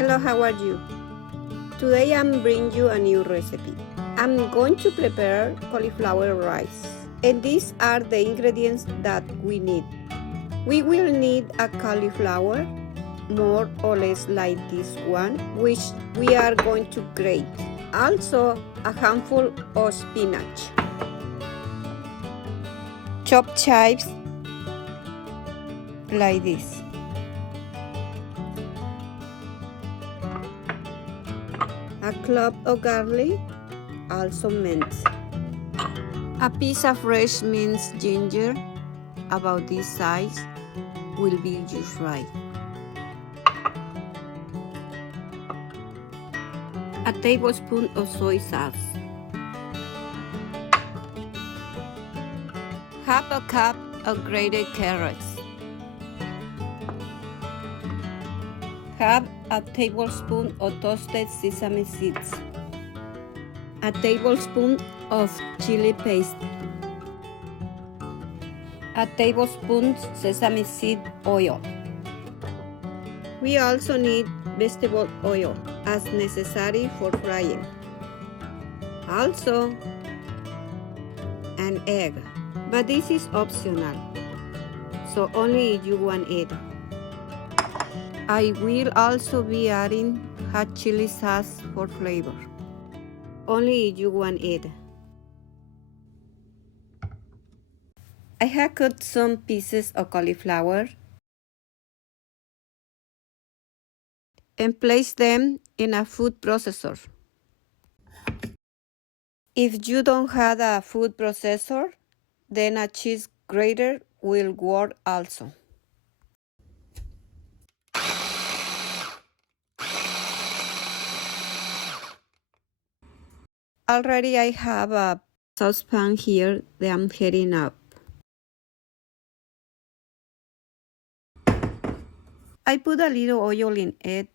Hello, how are you? Today I'm bringing you a new recipe. I'm going to prepare cauliflower rice. And these are the ingredients that we need. We will need a cauliflower, more or less like this one, which we are going to grate. Also, a handful of spinach. Chopped chives like this. A clove of garlic, also minced. A piece of fresh minced ginger, about this size, will be just right. A tablespoon of soy sauce. Half a cup of grated carrots. Half a tablespoon of toasted sesame seeds. A tablespoon of chili paste. A tablespoon sesame seed oil. We also need vegetable oil as necessary for frying. Also, an egg, but this is optional, so only if you want it. I will also be adding hot chili sauce for flavor, only if you want it. I have cut some pieces of cauliflower and place them in a food processor. If you don't have a food processor, then a cheese grater will work also. Already I have a saucepan here that I'm heating up. I put a little oil in it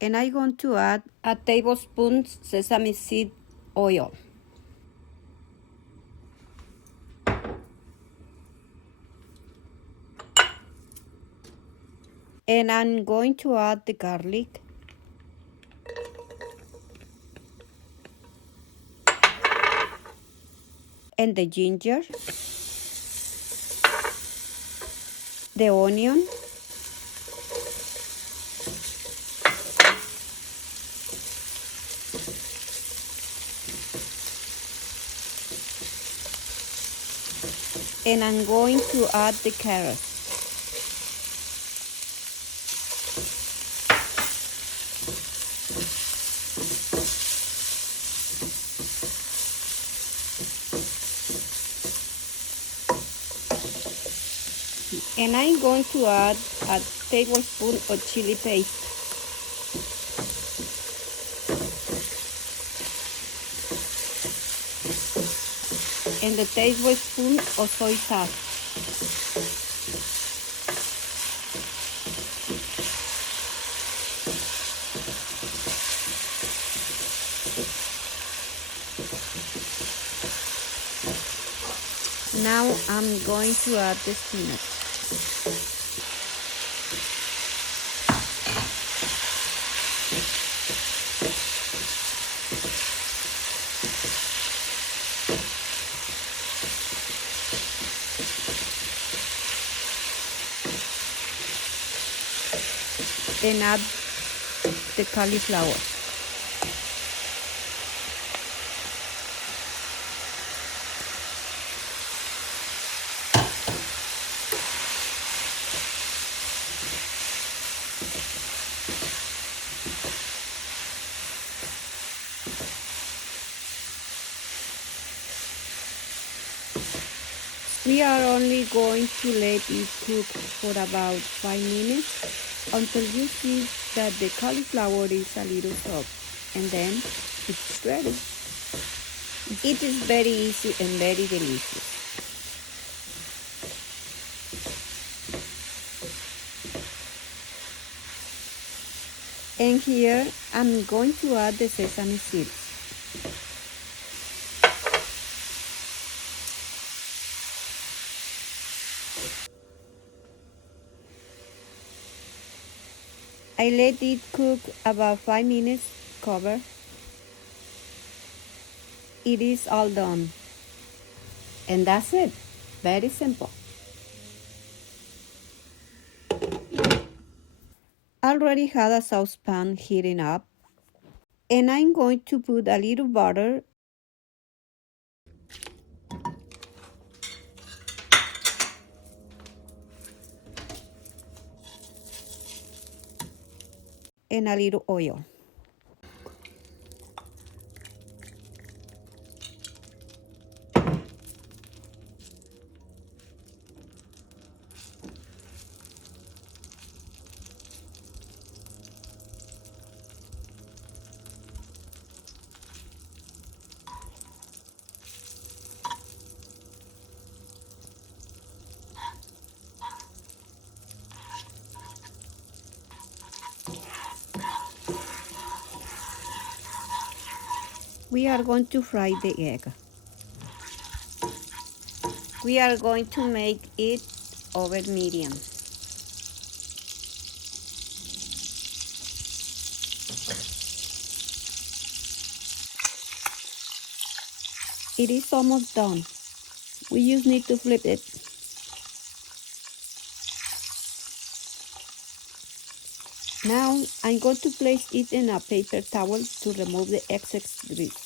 and I'm going to add a tablespoon sesame seed oil. And I'm going to add the garlic. And the ginger. The onion. And I'm going to add the carrots. And I'm going to add a tablespoon of chili paste. And a tablespoon of soy sauce. Now I'm going to add the spinach. And add the cauliflower. We are only going to let it cook for about 5 minutes until you see that the cauliflower is a little soft, and then it's ready. It is very easy and very delicious. And here I'm going to add the sesame seeds. I let it cook about 5 minutes, cover. It is all done. And that's it. Very simple. Already had a saucepan heating up. And I'm going to put a little butter and a little oil. We are going to fry the egg. We are going to make it over medium. It is almost done. We just need to flip it. Now I'm going to place it in a paper towel to remove the excess grease.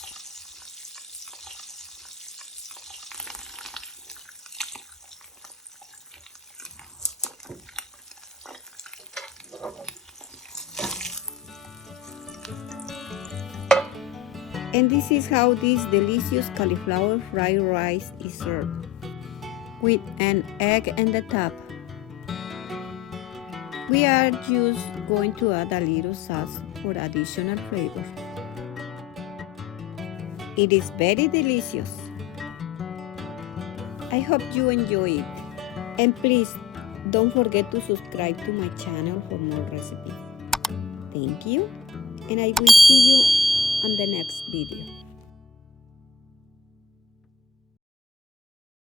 And this is how this delicious cauliflower fried rice is served, with an egg in the top. We are just going to add a little sauce for additional flavor. It is very delicious. I hope you enjoy it. And please don't forget to subscribe to my channel for more recipes. Thank you, and I will see you on the next video.